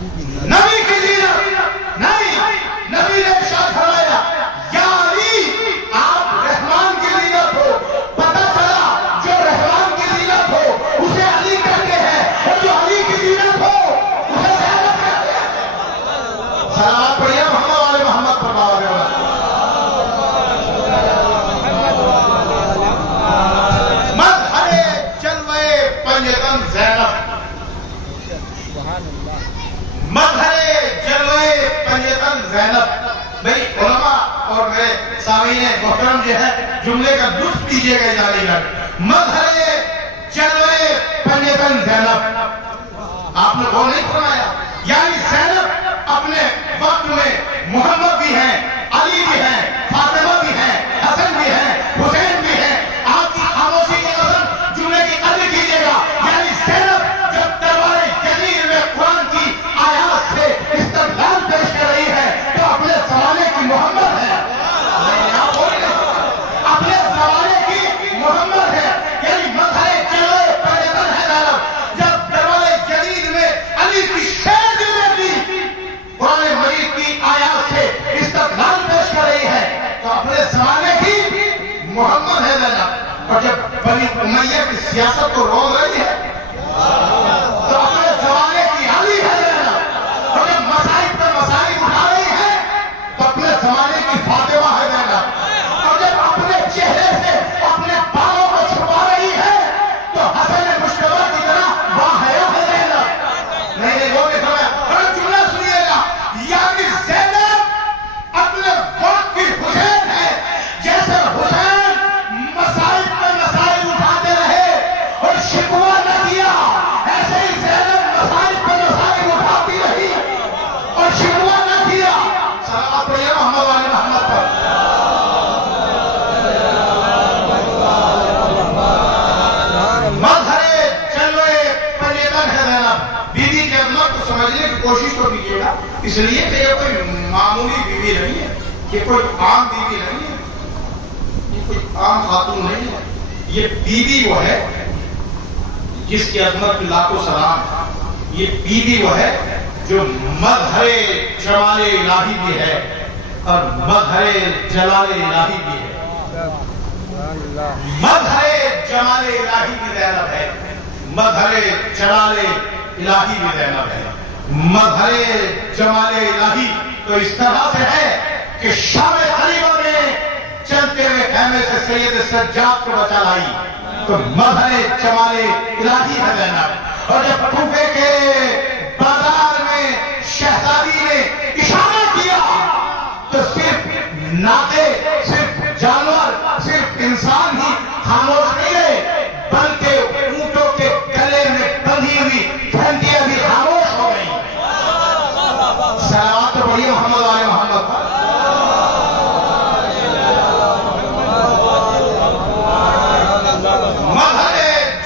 نبی کی زینت نہیں، نبی نے ارشاد فرمایا یا علی آپ رحمان کی زینت ہو. پتہ چلا جو رحمان کی زینت ہو اسے علی کہتے ہیں، اور جو علی کی زینت ہو اسے زینب کہتے ہیں. صلوات پڑھیے محمد والے محمد پر بابا رہا. مظہر جلوے پنجتن زینب، مظہر جلوے پنجتن زینب. بھئی علماء اور میرے سامعین محترم جو ہے جملے کا درست دیجیے گا جانی گا. مظہر جلوے پنجتن زینب، آپ نے وہ نہیں فرمایا یعنی زینب اپنے وقت میں محمد بھی ہیں، علی بھی ہیں، فاطمہ بھی ہیں، حسن بھی ہیں، حسین بھی ہیں. آپ کی خاموشی کی قسم جملے کی قدر کیجیے گا. یعنی زینب جب دربار جلیل میں قرآن کی آیات سے استدلال پیش کر رہی ہے تو اپنے زمانے کی محمد ہے. اپنے زمانے کی محمد ہے. یعنی مظہر جلوے پنجتن ہے زینب. جب دربار جلیل میں علی کی شیر دی قرآن مجید کی آیات سے استدلال پیش کر رہی ہے تو اپنے زمانے کی محمد ہے زینب. اور جب بنی امیہ کی سیاست کو روک رہی ہے تو اپنے زمانے کی علی ہے زینب. اور جب مسائل پر مسائل اٹھا رہی ہے تو اپنے زمانے کی فاطمہ ہے زینب. اور جب اپنے چہرے سے اپنے بالوں کو چھپا رہی ہے تو حسن مشتبہ کی طرح باحیا ہے زینب. نہیں وہ نہیں سمجھا. اور جملہ سنیے گا یعنی زینب اپنے وقت کی حسین ہے. جیسے حسین مسائل پر مسائل اٹھاتے رہے اور شکوہ نہ کیا، ایسے ہی زینب مسائل پر مسائل اٹھاتی رہی اور شکوہ نہ کیا. صلوات پڑھیے محمد والے محمد پر. مظہر جلوے پنجتن ہے زینب. بیوی کے عظمت کو سمجھنے کی کوشش تو کیجیے گا، اس لیے کہ یہ کوئی معمولی بیوی نہیں ہے، یہ کوئی عام بیوی نہیں ہے، یہ کوئی عام خاتون نہیں ہے. یہ بیوی وہ ہے جس کی عظمت کی لاکھوں سلام. یہ بیوی وہ ہے جو مظہر جمال الہی بھی ہے اور مظہر جلال الہی بھی ہے. مظہر جمال الہی بھی زینب ہے، مظہر جلال الہی بھی زینب ہے. مظہر جمال الہی تو اس طرح سے ہے کہ شام خلیفہ نے چلتے ہوئے خیمے سے سید سجاد کو بچا لائی تو مظہر جمال الہی ہے زینب. اور جب کوفے کے بازار میں شہزادی نے اشارہ کیا تو صرف ناطے، صرف جانور، صرف انسان ہی خاموش نہیں رہے بلکہ اونٹوں کے گلے میں بندھی ہوئی گھنٹیاں بھی خاموش ہو گئی. صلوات پڑھیے محمد والے محمد پر. مظہر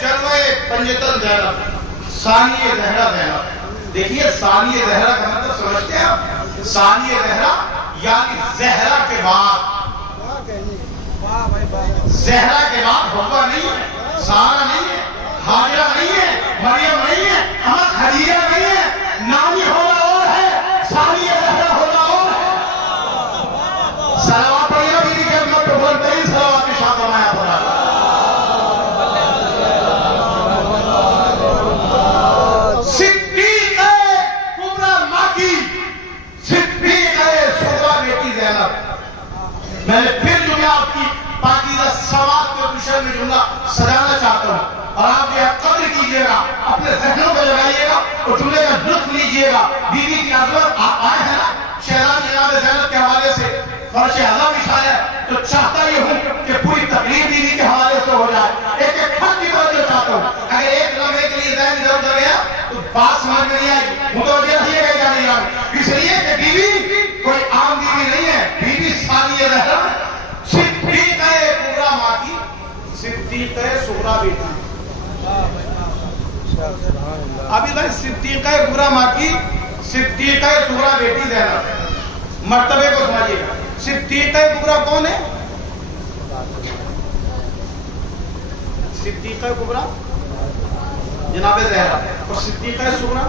جلوے پنجتن زینب، ثانی زہرا زینب. دیکھیے ثانی زہرا کا مطلب سمجھتے ہیں آپ؟ ثانی زہرا یعنی زہرا کے بعد. زہرا کے بعد بابا نہیں ہے، سارا نہیں ہے، حاجرہ نہیں ہے، مریم نہیں ہے، اما خدیجہ نہیں ہے. نامی ہونا اور ہے، ثانی زہرا ہونا اور ہے. صلوات پڑھیے بیوی کے عظمت پہ بولتے ہی صلوات کی شاہ فرمایا پڑا. صدیق کبریٰ ماں کی، صدیق صغریٰ بیٹی زینب. میں نے پھر جملہ آپ کی پاکیزہ سواد کے پشر میں جملہ سجانا چاہتا ہوں اور آپ یہ قدر کیجئے گا، اپنے ذہنوں پہ لگائیے گا اور جملے کا لطف لیجئے گا. بیوی کی عظمت آپ آئے ہیں نا شہزاد جناب زینب کے حوالے سے فرش اعلیٰ بچھایا تو چاہتا یہ ہوں کہ پوری تقریر بیوی کے حوالے سے ہو جائے. ایک ایک خط کی توجہ چاہتا ہوں. اگر ایک لمحے کے لیے ذہن ادھر ادھر گیا تو بات سمجھ میں نہیں آئی. متوجہ رہیے گا جانی گا اس لیے کہ بیوی کوئی عام بیوی نہیں ہے. بیوی ثانی زہرا صدیق کبریٰ ماں کی، صدیق صغریٰ بیٹی. ابھی بھائی صدیق کبریٰ ماں کی، صدیق صغریٰ بیٹی زینب. مرتبے کو سمجھیے گا. صدیق کبریٰ کون ہے؟ صدیق کبریٰ جناب زہرا. اور صدیق صغریٰ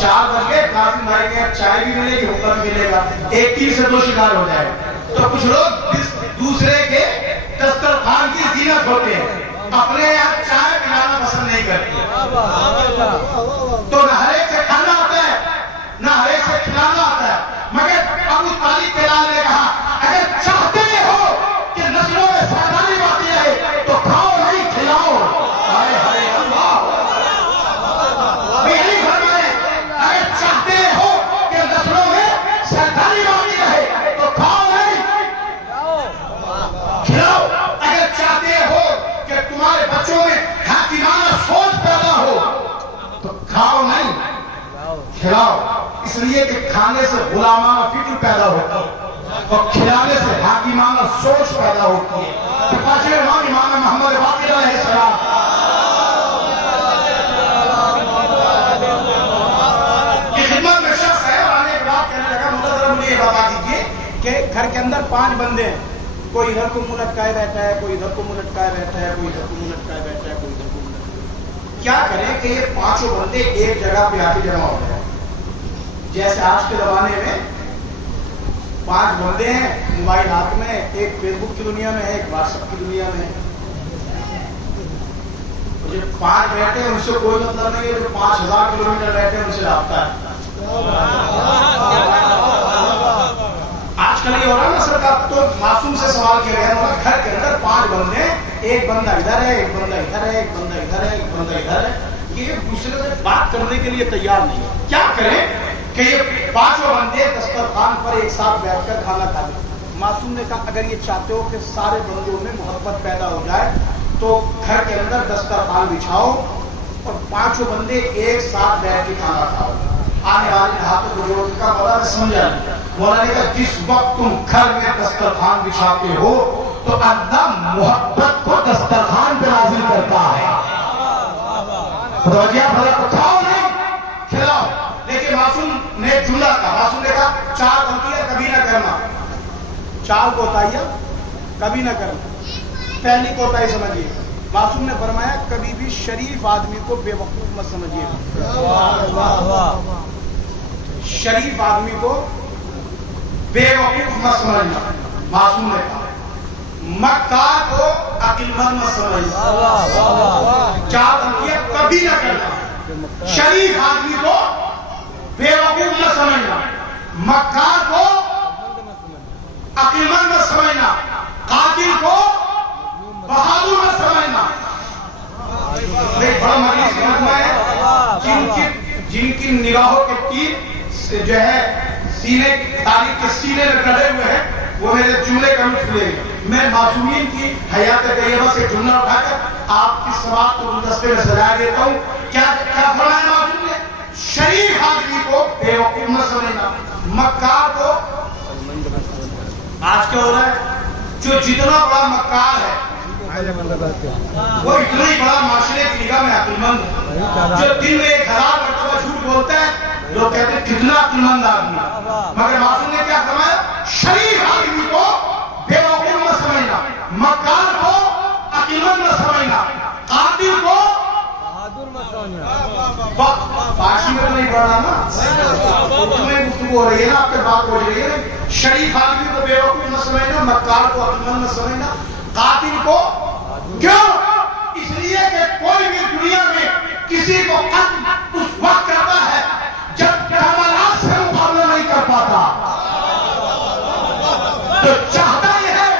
4 بن گئے، قاسم بھائی کے چائے بھی ملے گی، حکم بھی ملے گا، ایک تیر سے 2 شکار ہو جائے. تو کچھ لوگ دوسرے کے دسترخوان کی زینت ہوتے ہیں، اپنے یہاں چائے پلانا پسند نہیں کرتے. تو نہ ہر ایک سے کھانا آتا ہے، نہ ہر ایک سے کھلانا آتا ہے. مگر ابو طالب کے لال نے کہا اگر چاہتے ہو کہ نسلوں میں سرداری باقی رہے تو کھاؤ نہیں کھلاؤ. اگر چاہتے ہو کہ نسلوں میں سرداری باقی رہے تو کھاؤ نہیں کھلاؤ. اگر چاہتے ہو کہ تمہارے بچوں میں حاکمانہ سوچ پیدا ہو تو کھاؤ نہیں کھلاؤ. اس لیے کہ کھانے سے غلامانہ فکر پیدا ہوتا ہے اور کھلانے سے حاکمانہ سوچ پیدا ہوتی ہے. پانچویں امام محمد باقر علیہ السلام کی خدمت میں شخص ہے اور آنے کے بعد کہنے لگا مجھے مجھے یہ بتا دیجیے کہ گھر کے اندر 5 بندے ہیں، کوئی ادھر کو منہ لٹکائے رہتا ہے، کوئی ادھر کو منہ لٹکائے رہتا ہے، کوئی ادھر کو منہ لٹکائے بیٹھتا ہے، کوئی ادھر کو منہ لٹکائے. کیا کریں کہ یہ 5 بندے ایک جگہ پہ آ کے جمع ہو گئے. جیسے آج کے زمانے میں 5 بندے ہیں موبائل ہاتھ میں، ایک فیس بک کی دنیا میں ہے، ایک واٹس ایپ کی دنیا میں ہے. جو 5 بیٹھے ہیں ان سے کوئی مطلب نہیں ہے، جو 5000 کلومیٹر بیٹھے ہیں ان سے رابطہ ہے. آج کل یہ ہو رہا ہے نا سرکار، تو معصوم سے سوال کیا گیا گھر کے اندر 5 بندے، ایک بندہ ادھر ہے، ایک بندہ ادھر ہے، ایک بندہ ادھر ہے، ایک بندہ ادھر ہے، یہ ایک دوسرے سے بات کرنے کے لیے تیار نہیں. کیا کریں کہ یہ 5 بندے دسترخوان پر ایک ساتھ بیٹھ کر کھانا کھا لیں. معصوم نے کہا اگر یہ چاہتے ہو کہ سارے بندوں میں محبت پیدا ہو جائے تو گھر کے اندر دسترخوان بچھاؤ اور 5 بندے ایک ساتھ بیٹھ کے کھانا کھاؤ. آنے والے ہاتھوں کو جوڑ کا مولانا سمجھا. مولانا نے کہا جس وقت تم گھر میں دسترخوان بچھاتے ہو تو اللہ محبت کو دسترخوان پہ نازل کرتا ہے. کھاؤ نہیں کھلاؤ. لیکن معصوم نے جملہ کہا، معصوم نے کہا 4 غلطیاں کبھی نہ کرنا، 4 کوتاہیاں کبھی نہ کرنا. پہلی کوتاہی سمجھیے، معصوم نے فرمایا کبھی بھی شریف آدمی کو بے وقوف مت سمجھیے. شریف آدمی کو بے وقوف مت سمجھنا. معصوم نے کہا مکار کو عقل مند مت سمجھنا. 4 غلطیاں کبھی نہ کرنا. شریف آدمی کو بے وقوف نہ سمجھنا، مکار کو عقل مند نہ سمجھنا، قاتل کو بہادر نہ سمجھنا. ایک بڑا مجلس کا مجمع ہے جن کی نگاہوں کے تیر جو ہے سینے تاریخ کے سینے میں گڑے ہوئے ہیں وہ میرے جملے کا مٹھ لے گا. میں معصومین کی حیات طیبہ سے جملہ اٹھا کر آپ کی سماعت کو گلدستے میں سجا دیتا ہوں. کیا فرمایا معصوم نے؟ شریف آدمی کو بے وقوف نہ سمجھنا، مکار کو. آج کیا ہو رہا ہے؟ جو جتنا بڑا مکار ہے وہ اتنا ہی بڑا معاشرے کی نگاہ میں عقل مند ہے. جو دن میں 1000 مرتبہ جھوٹ بولتا ہے لوگ کہتے ہیں کتنا عقل مند آدمی. مگر معصوم نے کیا فرمایا؟ شریف آدمی کو بے وقوف نہ سمجھنا، مکار کو عقل مند نہ سمجھنا، قاتل کو فارسی میں تو نہیں پڑھ رہا نا، اردو میں گفتگو ہو رہی ہے نا، آپ کے بات ہو رہی ہے. شریف آدمی کو بے وقوف نہ سمجھنا، مکار کو عقل مند نہ سمجھنا، قاتل کو. کیوں؟ اس لیے کہ کوئی بھی دنیا میں کسی کو قتل اس وقت کرتا ہے جب کمالات سے مقابلہ نہیں کر پاتا. تو چاہتا یہ ہے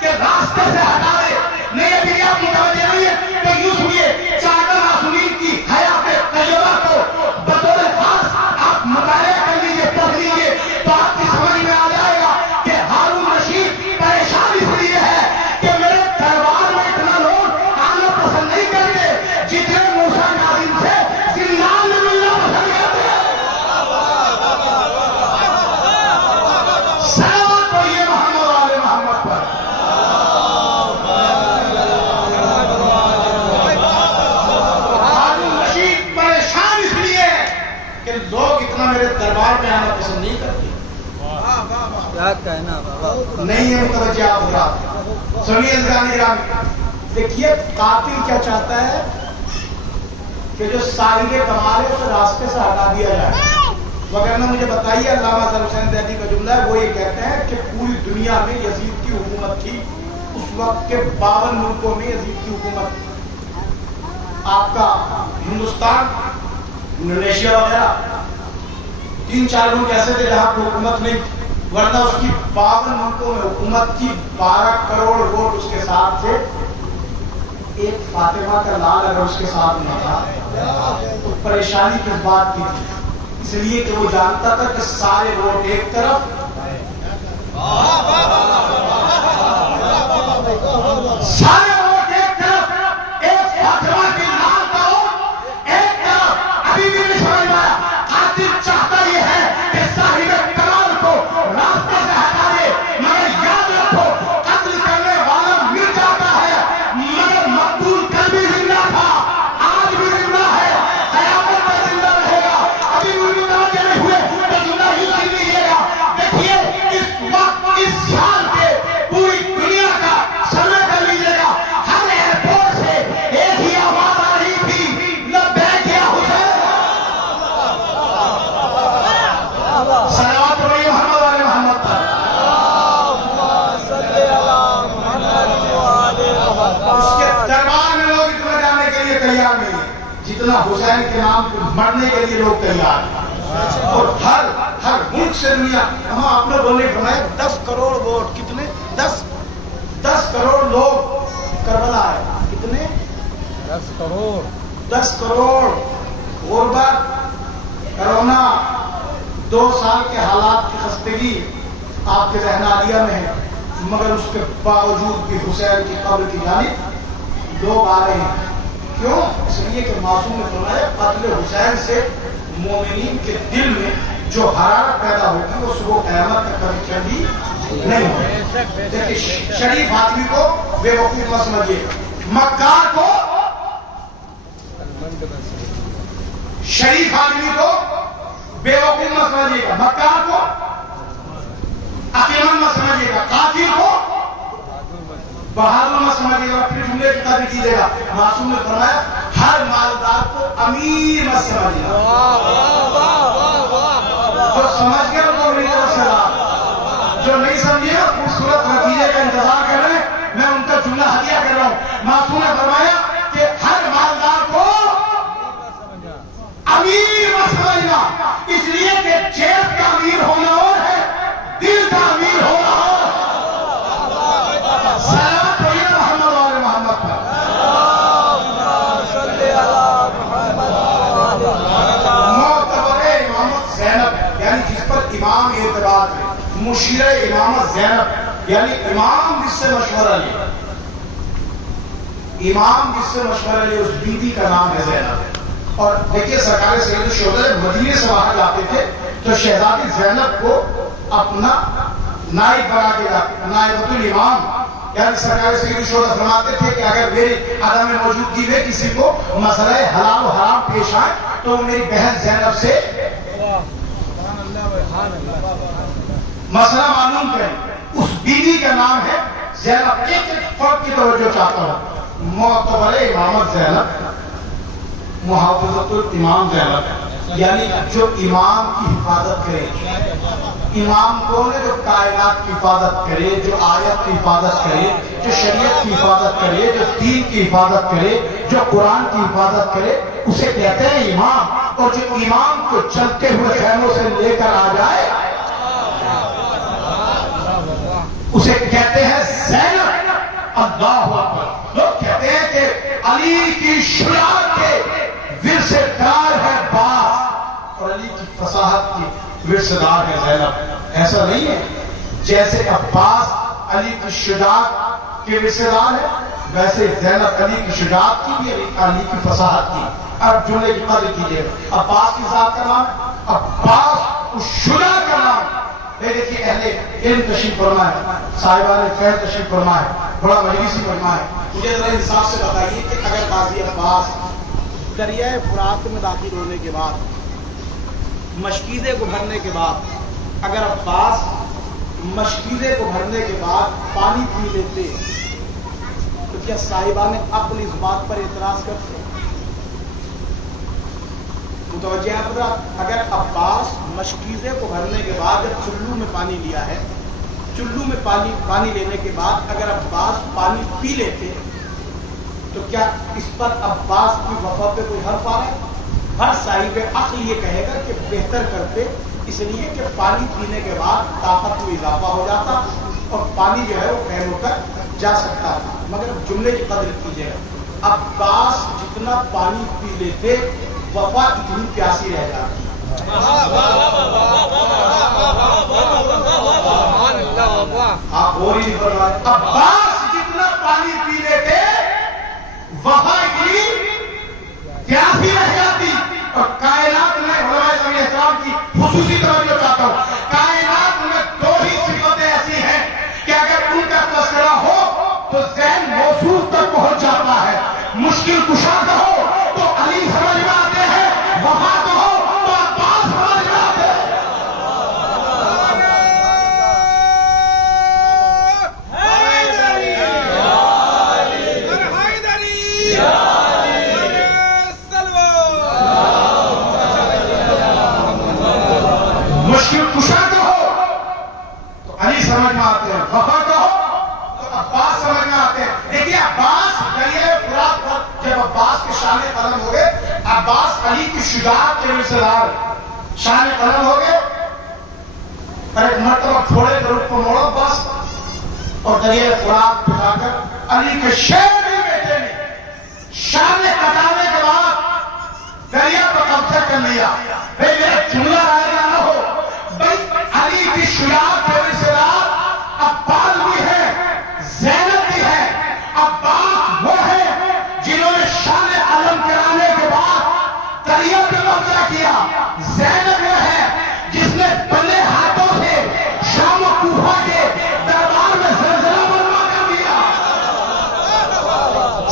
کہ راستے سے ہٹا دے. نہیں ابھی آپ متوجہ نہیں ہے تو یوں سنیے، چاہتا معصومین کی حیات طیبہ کو بطور خاص آپ مطالعہ کر لیجیے، پڑھ لیجیے تو آپ کی سمجھ میں آ جائے گا کہ ہارون رشید پریشان اس لیے ہے کہ میرے دربار میں اتنا لوگ آنا پسند نہیں کرتے جتنے موسیٰ ناظم سے زندان میں ملنا پسند کرتے ہیں. صلوات پڑھیے محمد آل محمد پر. ہارون رشید پریشان اس لیے ہے کہ لوگ اتنا میرے دربار میں آنا پسند نہیں کرتے. کیا کہنا بابا، نہیں ہے متوجہ آپ حضرات. سنیے گرامی، دیکھیے قاتل کیا چاہتا ہے کہ کہ جو صاحب کمال ہے اسے راستے سے ہٹا دیا جائے. وغیرہ مجھے بتائیے علامہ ظفر حسین زیدی کا جملہ ہے, وہ یہ کہتے ہیں کہ پوری دنیا میں یزید کی حکومت تھی اس وقت کے 52 ملکوں میں یزید کی حکومت تھی. آپ کا ہندوستان, انڈونیشیا وغیرہ 3-4 ملک ایسے تھے جہاں کی حکومت نہیں تھی, ورنہ اس کی 52 ملکوں میں حکومت تھی. 12 کروڑ ووٹ اس کے ساتھ تھے. ایک فاطمہ کا لال اگر اس کے ساتھ نہ تھا تو پریشانی کس بات کی تھی؟ اس لیے کہ وہ جانتا تھا کہ سارے ووٹ ایک طرف, سارے ووٹ ایک طرف, ایک فاطمہ کی لال کا ووٹ ایک طرف. ابھی بھی نہیں سمجھ میں آیا. قاتل چاہتا یہ ہے کہ صاحب کمال کو راستے سے ہٹا دے, مگر یاد رکھو قتل کرنے والا مل جاتا ہے مگر مقتول کل بھی زندہ تھا, آج بھی زندہ ہے, قیامت میں زندہ رہے گا. ابھی بھی متوجہ نہیں ہوئے تو زندہ ہی سن لیجیے گا. دیکھیے اس وقت اس سال کے پوری دنیا کا سروے کر لیجیے گا. ہر ایئرپورٹ سے ایک ہی آواز آ رہی تھی, لبیک یا حسین. صلوات علی محمد علی محمد پر. اس کے دربار میں لوگ اتنا جانے کے لیے تیار نہیں ہیں جتنا حسین کے نام پر مرنے کے لیے لوگ تیار ہیں. اور ہر ملک سے دنیا, ہم آپ نے بولنے فرمایا 10 کروڑ ووٹ. کتنے؟ 10 کروڑ لوگ کربلا ہے. کتنے؟ 10 کروڑ. 10 کروڑ. غربت, کرونا, 2 سال کے حالات کی خستگی آپ کے ذہن عالیہ میں ہے, مگر اس کے باوجود بھی حسین کی قبر کی جانب لوگ آ رہے ہیں. کیوں؟ اس لیے کہ معصوم نے فرمایا قتل حسین سے مومنین کے دل میں جو حرارت پیدا ہوگی وہ صبح قیامت تک کبھی ٹھنڈی نہیں ہوگی. دیکھیے شریف آدمی کو بے وقوف مت سمجھیے, مکار کو, شریف آدمی کو بے وقوف مت سمجھیے گا, مکار کو عقیمت مت سمجھیے گا, قاتل کو بہادر مت سمجھیے گا. پھر جملے کی قدر کیجیے گا. معصوم نے فرمایا ہر مالدار کو امیر مت سمجھیے گا. جو سمجھ گیا تو میری طرف سے رہا, جو نہیں سمجھے گا خوبصورت نتیجے کا انتظار کر رہے ہیں. میں ان کا جملہ ہدیہ کر رہا ہوں. معصوم نے فرمایا کہ ہر مالدار کو امیر مت سمجھنا, اس لیے کہ جیب کا امیر ہونا اور ہے, دل کا امیر ہونا اور. صلوات علی محمد اور محمد پر. معتبر امامت زینب یعنی جس پر امام اعتبار ہے, مشیر امامت زینب یعنی امام جس سے مشورہ لیا, امام جس سے مشورہ لیا, اس بیوی کا نام ہے زینب. اور دیکھیے سرکار سید الشہداء مدینے سے باہر لاتے تھے تو شہزادی زینب کو اپنا نائب بنا کے لاتے, نائبۃ الامام. یعنی سرکار سید الشہداء فرماتے تھے کہ اگر میری عدم موجودگی میں کسی کو مسئلہ حلال و حرام پیش آئے تو میری بہن زینب سے مسئلہ معلوم کریں. اس بیوی کا نام ہے زینب. ایک فرق کی توجہ چاہتا ہوں. معتبر امامت زینب, محافظت الامام زینب یعنی جو امام کی حفاظت کرے. امام کون ہے؟ جو کائنات کی حفاظت کرے, جو آیت کی حفاظت کرے, جو شریعت کی حفاظت کرے, جو دین کی حفاظت کرے, جو قرآن کی حفاظت کرے, اسے کہتے ہیں امام. اور جو امام کو چلتے ہوئے خیموں سے لے کر آ جائے اسے کہتے ہیں زینب. اللہ اکبر. لوگ کہتے ہیں کہ علی کی شجاعت کے ورثے دار ہے باز اور علی کی فصاحت کی ورثے دار ہے زینب. ایسا نہیں ہے. جیسے عباس علی کی شجاعت کے ورثے دار ہے ویسے زینب علی کی شجاعت کی بھی, علی کی فصاحت کی. اب جملے کی قدر کیجیے. عباس کی ذات کا نام, عباس اس شجاع کا نام. دیکھیے اہل علم تشریف فرما ہے, صاحبان خیر تشریف فرما ہے, بڑا مجلسی فرما ہے. مجھے ذرا انصاف سے بتائیے کہ اگر قاضی عباس دریائے فرات میں داخل ہونے کے بعد, مشکیزے کو بھرنے کے بعد, اگر عباس مشکیزے کو بھرنے کے بعد پانی پی لیتے تو کیا صاحبان عقل اس بات پر اعتراض کرتے؟ متوجہ ہے حضرات؟ اگر عباس مشکیزے کو بھرنے کے بعد جب چلو میں پانی لیا ہے، چلو میں پانی لینے کے بعد اگر عباس پانی پی لیتے تو کیا اس پر عباس کی وفا پہ کوئی حرف آ رہا ہے؟ ہر صاحب عقل یہ کہے گا کہ بہتر کرتے، اس لیے کہ پانی پینے کے بعد طاقت میں اضافہ ہو جاتا اور پانی جو ہے وہ فہم ہو کر جا سکتا تھا۔ مگر جملے کی قدر کیجیے گا، عباس جتنا پانی پی لیتے وفا اتنی پیاسی رہ جاتی۔ آپ اور ہی نہیں فرما رہے، عباس جتنا پانی پی لیتے وفا اتنی پیاسی رہ جاتی۔ اور کائنات میں علماء اسلامی احترام کی خصوصی توجہ چاہتا ہوں، کائنات میں دو ہی صفتیں ایسی ہیں کہ اگر ان کا تذکرہ ہو تو ذہن موصوف تک پہنچ جاتا ہے۔ مشکل کشا کہو تو علی سمجھ میں آتے ہیں، وفا کہو تو عباس سمجھ میں آتے ہیں۔ مشکل کشا کہو تو علی سمجھ میں آتے ہیں، وفا کہو تو عباس سمجھ میں آتے ہیں۔ دیکھیے عباس دریائے فرات پر جب عباس کے شان قلم ہو گئے، عباس علی کی شجاعت کے مثال شان قلم ہو گئے، اور ایک مرتبہ تھوڑے دور کو موڑا عباس اور دریائے فرات پٹا کر علی کے شیر ہی بیٹے نے شان کٹانے کے بعد دریا پر قبضہ کر لیا۔ بھائی میرا جملہ آئے گا نہ ہو، بھائی علی کی شجاعت کے مثال عباس بھی ہے، زینب بھی ہے۔ عباس وہ ہے جنہوں نے شان علم کرانے کے بعد دریا پہ قبضہ کیا، زینب وہ ہے جس نے بلے ہاتھوں سے شام و کوفہ کے دربار میں زلزلہ برپا کر دیا۔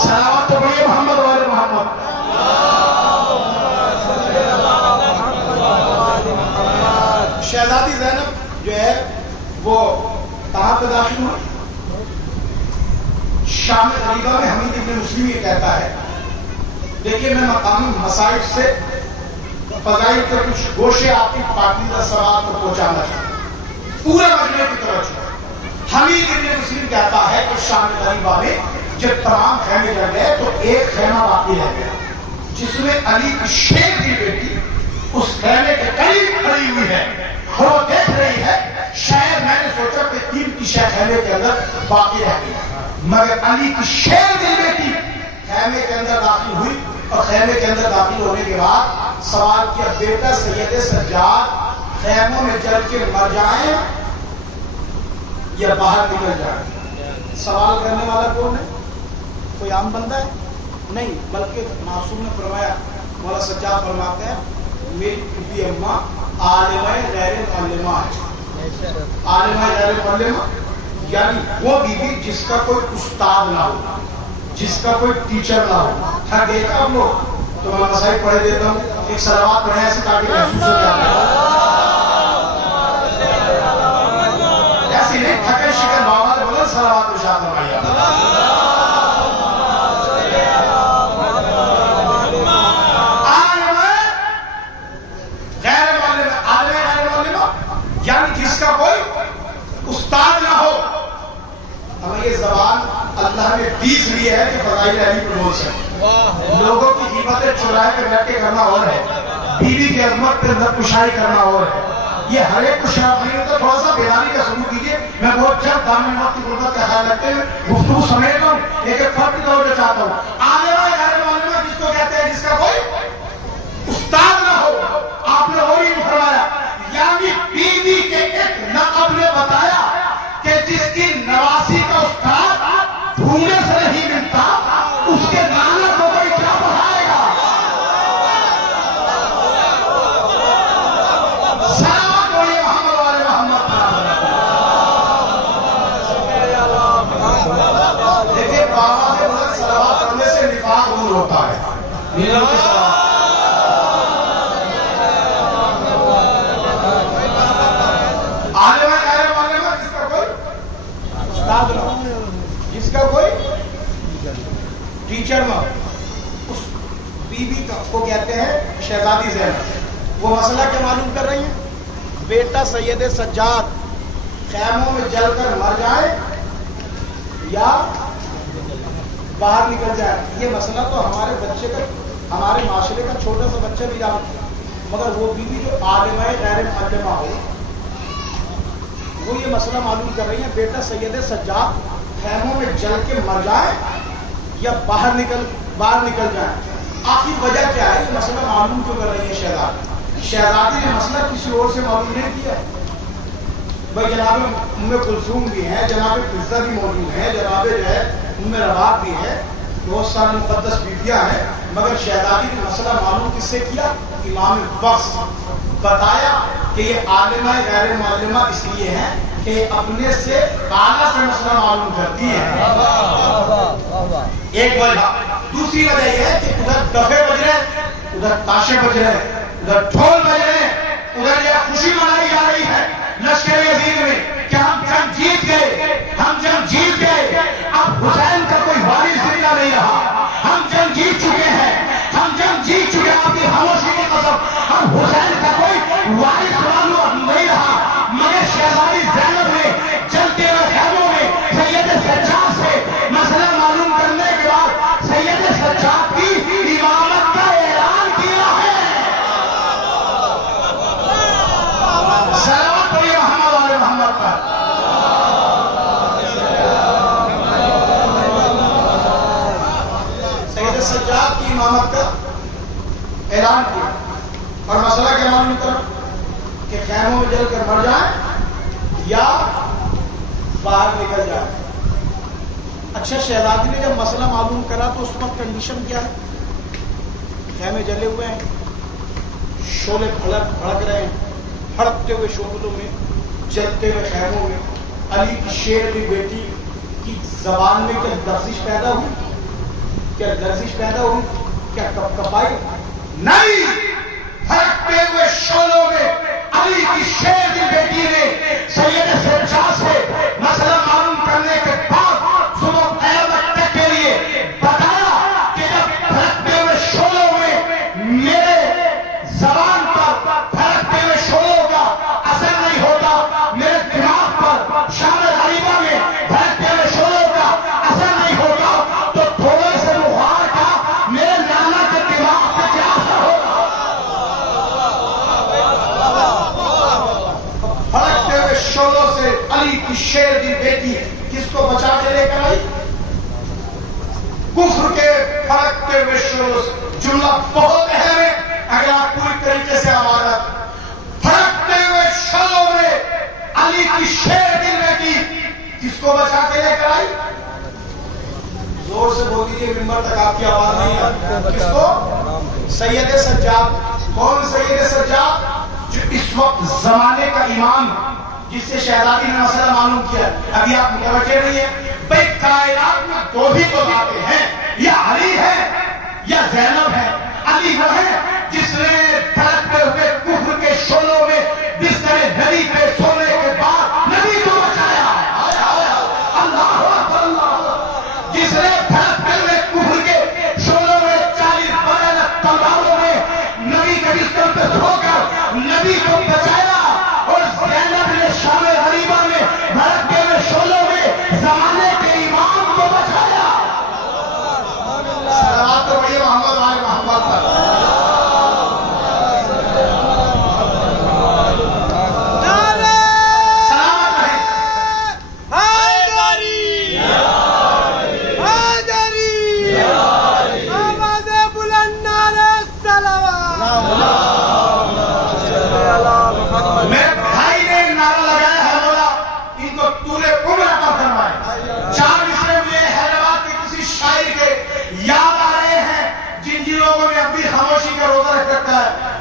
صلوات تو پڑھیے محمد وآل محمد۔ شہزادی زینب جو ہے وہ کہاں پہ داخل ہوئی؟ شام غریبہ میں حمید ابن مسلم یہ کہتا ہے، دیکھیے میں مقامی مسائل سے فضائل کے کچھ گوشے آپ کی پاکیزہ سوال کو پہنچانا چاہتا ہوں، پورے مجمع کی طرف۔ حمید ابن مسلم کہتا ہے کہ شام غریبہ میں جب تمام خیمے جل گئے تو ایک خیمہ باقی رہ گیا جس میں علی کی شیر کی بیٹی اس خیمے کے قریب کھڑی ہوئی ہے اور وہ دیکھ رہی ہے۔ شاید میں نے سوچا کہ تین کی شہ خیمے کے اندر باقی رہ گئی، مگر علی کی شیر کی بیٹی خیمے کے اندر داخل ہوئی اور خیمے کے اندر داخل ہونے کے بعد سوال کیا، بیٹا سید سجاد خیموں میں جل کے مر جائیں یا باہر نکل جائیں؟ سوال کرنے والا کون ہے؟ کوئی عام بندہ ہے؟ نہیں، بلکہ معصوم نے فرمایا، مولا سجاد فرماتے ہیں میری پھوپھی اماں عالمہ غیر معلمہ ہے۔ عالمہ غیر معلمہ یعنی وہ بیوی جس کا کوئی استاد نہ ہو، جس کا کوئی ٹیچر نہ ہو۔ تھک گئے کیا ہم لوگ؟ تو میں مسائل پڑھے دیتا ہوں، ایک صلوات پڑھے ایسے تاکہ محسوس ہو جائے۔ ایسی نہیں تھکے شکر بابا نے بولا صلوات ارشاد فرمائیے۔ یعنی جس کا کوئی استاد نہ ہو۔ ہمیں یہ زبان اللہ نے دیس لی ہے کہ فضائل علی پر بول سکے۔ لوگوں کی غیبتیں چرائے پہ بیٹھ کے کرنا اور ہے، بیوی کی عظمت پہ نقشائی کرنا اور ہے۔ یہ ہر ایک کو شراب نہیں ہوتا، تھوڑا سا بیداری کا ثبوت دیجیے۔ میں بہت جلد دامن وقت کی غربت کا خیال رکھتے ہوئے گفتگو سمیٹ رہا ہوں، ایک ایک فرق توجہ چاہتا ہوں۔ عالمہ غیر معلمہ جس کو کہتے ہیں جس کا کوئی استاد نہ ہو۔ آپ نے اور ہی فرمایا، یعنی بیوی کے ایک نقب نے بتایا کہ جس کی نواسی کا استاد ڈھونڈنے سے نہیں ملتا، اس کے نانا کو کوئی کیا پڑھائے گا؟ سلام بولیے محمد والے محمد۔ دیکھیے بابا کے مدد صلوات کرنے سے شہزادی زینب وہ مسئلہ کیا معلوم کر رہی ہیں؟ بیٹا سید سجاد خیموں میں جل کر مر جائے یا باہر نکل جائے. یہ مسئلہ تو ہمارے بچے کا، ہمارے معاشرے کا چھوٹا سا بچہ بھی جانتا ہے، مگر وہ بیوی جو عالمہ غیر معلمہ ہو وہ یہ مسئلہ معلوم کر رہی ہیں بیٹا سید سجاد خیموں میں جل کے مر جائے یا باہر نکل جائے. آخر وجہ کیا ہے؟ یہ مسئلہ معلوم کیوں کر رہی ہے شہزادی نے مسئلہ کسی اور سے معلوم نہیں کیا. بھائی جناب ام کلثوم بھی ہیں، جناب فضہ بھی موجود ہیں، جناب جو ہے ام رباب بھی ہے، بہت سارے مقدس بیویاں ہیں، مگر شہزادی نے مسئلہ معلوم کس سے کیا؟ امام وقت بتایا کہ یہ عالمہ غیر معلمہ اس لیے ہیں کہ اپنے سے اعلیٰ سے مسئلہ معلوم کرتی ہے. ایک وجہ. دوسری وجہ یہ ہے کہ ادھر دفے بج رہے ہیں، ادھر تاشے بج رہے ہیں، ادھر ڈھول بج رہے ہیں، ادھر یہ خوشی منائی جا رہی ہے لشکر یزید میں کہ ہم جنگ جیت گئے. اب حسین کا کوئی وارث زندہ نہیں رہا، ہم جنگ جیت چکے ہیں. آپ کی خاموشی کی قسم، اب حسین کا کوئی وارث نہیں رہا. مگر شہزادی زینب نے چلتے ہوئے خیموں میں سید سجاد سے مسئلہ معلوم کرنے کے بعد سید سجاد کی امامت کا اعلان کیا ہے. صلوات پڑھیے محمد والے محمد پر. سید سجاد کی امامت کا اعلان کیا اور مسئلہ کیا معلوم کرا کہ خیموں میں جل کر مر جائیں یا باہر نکل جائیں. اچھا شہزادی نے جب مسئلہ معلوم کرا تو اس وقت کنڈیشن کیا ہے؟ خیمے جلے ہوئے ہیں، شعلے بھڑک رہے ہیں، بھڑکتے ہوئے شعلوں میں، جلتے ہوئے خیموں میں. علی کی شیر کی بیٹی کی زبان میں کیا لرزش پیدا ہوئی؟ کیا کپائی؟ نہیں. بھڑکتے ہوئے شعلوں میں علی کی شیر کی بیٹی نے سید سجاد سے مسئلہ معلوم کرنے کے بعد صبح قیامت تک کے لیے بتایا کہ جب بھڑکتے ہوئے شعلوں میں میرے زبان پر بھڑکتے ہوئے شعلوں کا اثر نہیں ہوتا، میرے دماغ پر شام غریبہ میں بھڑکتے ہوئے شعلوں کا اثر نہیں ہوگا، تو تھوڑے سے بخار کا میرے نانا کے دماغ پہ کیا اثر ہوگا؟ بھڑکتے ہوئے شعلوں سے علی کی شیر کی بیٹی کس کو بچا کے لے کر آئی؟ کفر کے بھڑکتے ہوئے شعلوں سے. جملہ بہت اہم ہے اگر آپ پوری طریقے سے ہمارا. بھڑکتے ہوئے شعلوں میں علی کی شیر کی بیٹی کس کو بچا کے لے کر آئی؟ زور سے بول دیجیے، ممبر تک آپ کی آواز نہیں آئی. کس کو؟ سید سجاد. کون سید سجاد؟ جو اس وقت زمانے کا امام جس سے شہزادی نے مسئلہ معلوم کیا. ابھی آپ متوجہ نہیں ہیں بھائی کائنات میں دو ہی تو باتیں ہیں، یا علی ہے یا زینب ہے. علی وہ ہے جس نے بھڑکتے ہوئے کفر کے شعلوں میں بستر نبی پہ سونے کے بعد نبی کو بچایا. اللہ اکبر. جس نے بھڑکتے ہوئے کفر کے شعلوں میں 40 برس تلواروں میں نبی کے بستر پہ سو کر نبی کو بچایا، اور زینب نے شام غریبہ میں بھڑکتے ہوئے شعلوں میں زمانے کے امام کو بچایا. صلوات پڑھیے محمد والے محمد پر.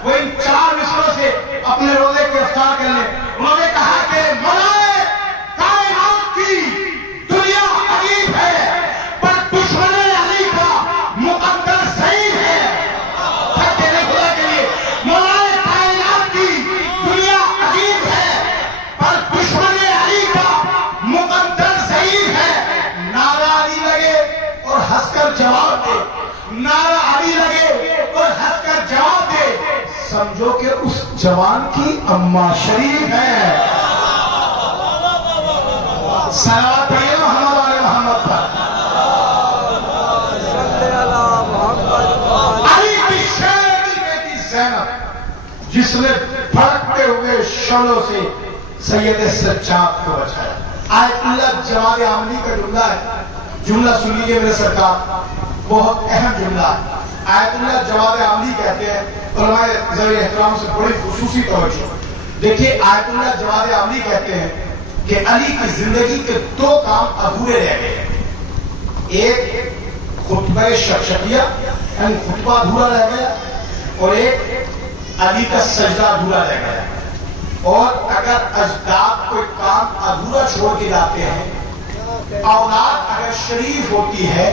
وہ ان 4 مصروں سے اپنے روزے کو افطار کر لیں. انہوں نے کہا کہ مولا کائنات کی دنیا عجیب ہے پر دشمن علی کا مقدر صحیح ہے. خدا کے لیے مولا کائنات کی دنیا عجیب ہے پر دشمن علی کا مقدر صحیح ہے. نعرہ علی لگے اور ہنس کر جواب دے، نعرہ علی لگے اور ہنس کر جواب دے. سمجھو کہ اس جوان کی اماں شریف ہے. صلوات پڑھیے محمد علی محمد پر. علی کی شیرنی بیٹی زینب جس نے بھڑکتے ہوئے شعلوں سے سید سجاد کو بچایا. آیت اللہ جواد عاملی کا جملہ ہے. جملہ سن لیجیے میرے سرکار, بہت اہم جملہ ہے. آیت اللہ جواد عاملی کہتے ہیں, علماء ذوی احترام سے بڑی خصوصی توجہ. دیکھیے آیت اللہ جواد عاملی کہتے ہیں کہ علی کی زندگی کے 2 کام ادھورے رہ گئے. ایک خطبہ شکشکیہ یعنی خطبہ ادھورا رہ گیا, اور ایک علی کا سجدہ ادھورا رہ گیا. اور اگر اجداد کوئی کام ادھورا چھوڑ کے جاتے ہیں, اولاد اگر شریف ہوتی ہے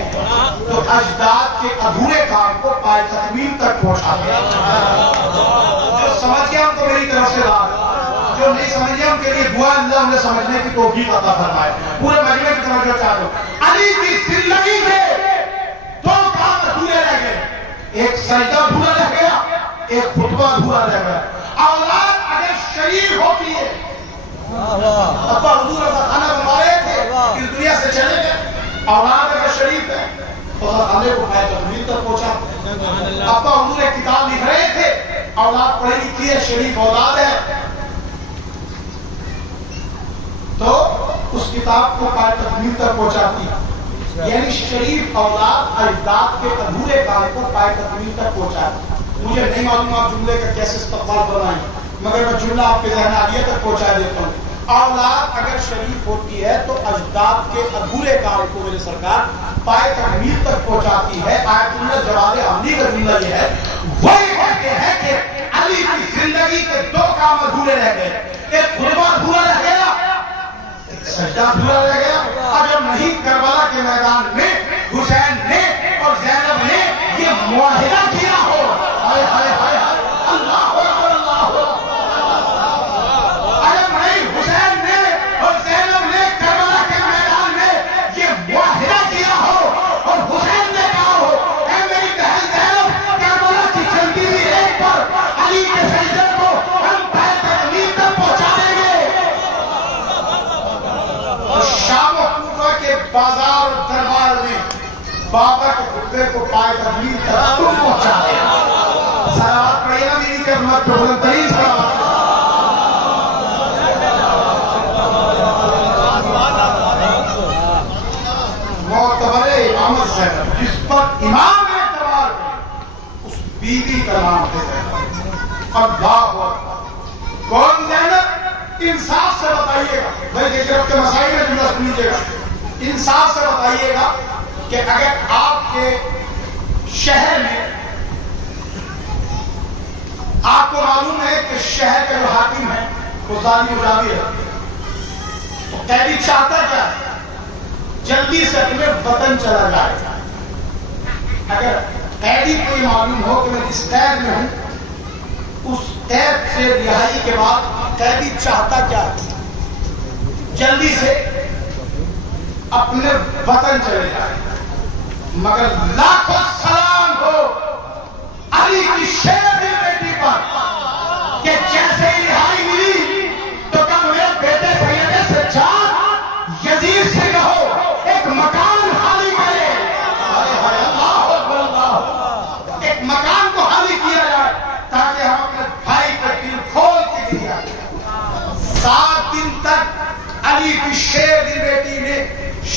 تو اجداد کے ادھورے کام کو پائے تکمیل تک پہنچاتے ہیں. جو سمجھ گیا ہم تو میری طرف سے بات, جو نہیں سمجھ گیا ہم کے لیے دعا اللہ ہمیں سمجھنے کی توفیق عطا فرمائے. پورے مجمع کی توجہ چاہتا ہوں. علی کی زندگی میں 2 کام ادھورے رہ گئے. ایک سجدہ ادھورا رہ گیا, ایک خطبہ ادھورا رہ گیا. اولاد اگر شریف ہوتی ہے, ابا حضور خانہ بنوا رہے تھے اس دنیا سے چلے گئے, اولاد اگر شریف ہے تو خانے کو پائے تکمیل تک پہنچا. ابا حضور ایک کتاب لکھ رہے تھے, اولاد پڑھی لکھی ہے, شریف اولاد ہے, تو اس کتاب کو پائے تکمیل تک پہنچاتی. یعنی شریف اولاد اجداد کے ادھورے کام کو پائے تکمیل تک پہنچاتی. مجھے نہیں معلوم آپ جملے کا کیسے استقبال بنائیں, مگر میں جملہ آپ کے ذہن عالیہ تک پہنچا دیتا ہوں. اولاد اگر شریف ہوتی ہے تو اجداد کے ادھورے کام کو میرے سرکار پائے تکمیل تک پہنچاتی ہے. آیت اللہ جواد عاملی کا جملہ یہ ہے, وہی کہتے ہیں کہ علی کی زندگی کے 2 کام ادھورے رہ گئے. ایک خطبہ ادھورا رہ گیا, ایک سجدہ ادھورا رہ گیا. اگر نہیں کربلا کے میدان میں حسین نے اور زینب نے یہ معاہدہ کیا ہو, ہائے ہائے ہائے اللہ اکبر اللہ اکبر, اگر نہیں حسین نے اور زینب نے کربلا کے میدان میں یہ معاہدہ کیا ہو اور حسین نے کہا ہو اے میری بہن زینب کربلا کی جلدی ہوئی ایک پر علی کے سجدے کو ہم پائے تکمیل تک پہنچا دیں گے, اور شام و کوفہ کے بازار اور دربار میں بابا کے خطبے کو پائے تکمیل تک تم پہنچا دیں. صلوات پڑھیے نا میری خدمت پہ, بلند ترین صلوات. معتبر امامت زینب جس پر امام اعتبار اس بیوی کا نام ہے زینب. اللہ اکبر. کون زینب؟ انصاف سے بتائیے گا بھائی, دیکھیے آپ کے مسائل میں جملہ سن لیجیے گا, انصاف سے بتائیے گا کہ اگر آپ کے شہر میں, آپ کو معلوم ہے کہ شہر کا جو حاکم ہے وہ ظالم مجاور ہے, تو قیدی چاہتا کیا ہے, جلدی سے اپنے وطن چلا جائے. اگر قیدی کو یہ معلوم ہو کہ میں اس قید میں ہوں, اس قید سے رہائی کے بعد قیدی چاہتا کیا ہے, جلدی سے اپنے وطن چلے جائے. مگر لاکھوں سلام ہو علی کی شیرنی بیٹی پر کہ جیسے ہی رہائی ملی تو کہا میرے بیٹے سید سجاد یزید سے کہو ایک مکان خالی کرے. اللہ اکبر اللہ. ایک مکان کو خالی کیا جائے تاکہ ہم اپنے بھائی کا دل کھول کے دیا. 7 دن تک علی کی شیرنی بیٹی نے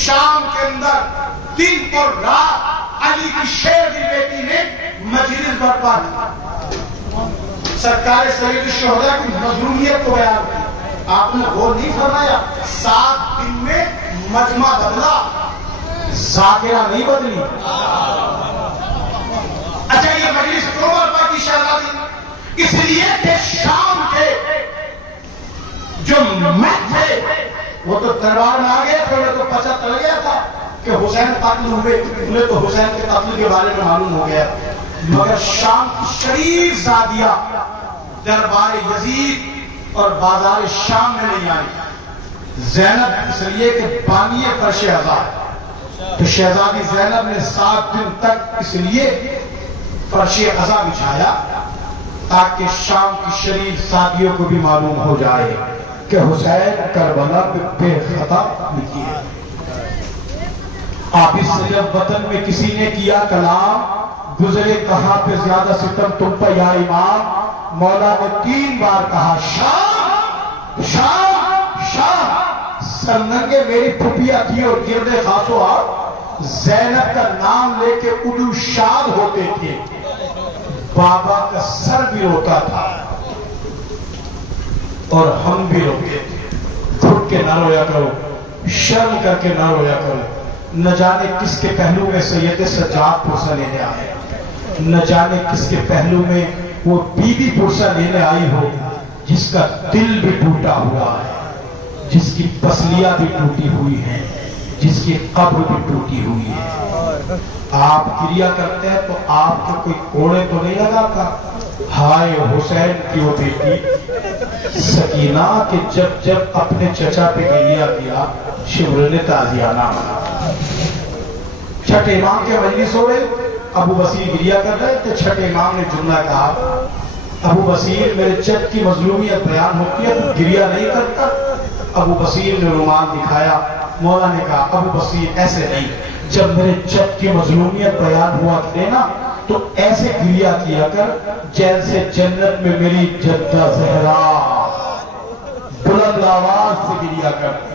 شام کے اندر دن اور رات علی کی شیرنی بیٹی نے مجلس برپا کی. سرکار سید الشہداء کی مظلومیت کو بیان کی. آپ نے غور نہیں فرمایا, 7 دن میں مجمع بدلا, ذاکرہ نہیں بدلی. اچھا یہ مجلس کیوں برپا کی شہزادی؟ اس لیے کہ شام کے جو مہد تھے وہ تو دربار میں آ گئے تھے, انہیں تو پتہ چل گیا تھا کہ حسین قتل ہوئے, انہیں تو حسین کے قتل کے بارے میں معلوم ہو گیا. مگر شام کی شریف زادیہ دربار یزید اور بازار شام میں نہیں آئی. زینب اس لیے کہ بانی فرش آزاد, تو شہزادی زینب نے 7 دن تک اس لیے فرش عزا بچھایا تاکہ شام کی شریف ساتھیوں کو بھی معلوم ہو جائے کہ حسین کربلا پہ بے خطا لکھی ہے۔ آپ اس سے جب وطن میں کسی نے کیا کلام، گزرے کہاں پہ زیادہ ستم تم پہ یا امام، مولا نے 3 بار کہا شام شام شام۔ سرنگے میری پھپھیا تھی اور گردے خاصو آپ زینب کا نام لے کے اڑو شاد ہوتے تھے، بابا کا سر بھی روتا تھا اور ہم بھی روتے تھے۔ گھٹ کے نہ رویا کرو، شرم کر کے نہ رویا کرو، نہ جانے کس کے پہلو میں سید سجاد پرسہ لینے آئے، نہ جانے کس کے پہلو میں وہ بی بی پرسہ لینے آئی ہو جس کا دل بھی ٹوٹا ہوا ہے، جس کی پسلیاں بھی ٹوٹی ہوئی ہیں، جس کی قبر بھی ٹوٹی ہوئی ہے۔ آپ کریا کرتے ہیں تو آپ کے کوئی کوڑے تو نہیں لگاتا؟ ہائے حسین کی وہ بیٹی سکینہ کہ جب جب اپنے چچا پہ گریا کیا شمر نے تازیانہ منا۔ چھٹے امام کے مجلس ہو رہے، ابو بصیر گریا کر رہے تو چھٹے امام نے جملہ کہا، ابو بصیر میرے جد کی مظلومیت بیان ہوتی ہے تو گریا نہیں کرتا؟ ابو بصیر نے رومال دکھایا، مولا نے کہا ابو بصیر ایسے نہیں، جب میرے جد کی مظلومیت بیان ہوا کرے نا تو ایسے گریا کیا کر جیسے جنت میں میری جدہ زہرا بلند آواز سے گریا کرتی۔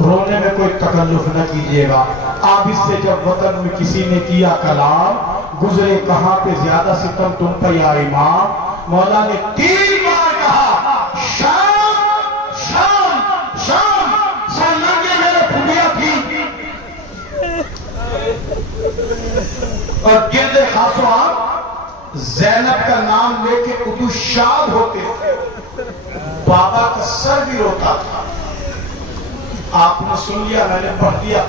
رونے میں کوئی تکلف نہ کیجیے گا۔ آپ اس سے جب وطن میں کسی نے کیا کلام، گزرے کہاں پہ زیادہ ستم تم پہ یا امام، مولا نے 3 بار کہا شام شام شام۔ سرنگے میرے پھوڑیاں تھی اور گرد خاصو آپ زینب کا نام لے کے اردو شاد ہوتے تھے، بابا کا سر بھی روتا تھا۔ آپ نے سن لیا، میں نے پڑھ دیا،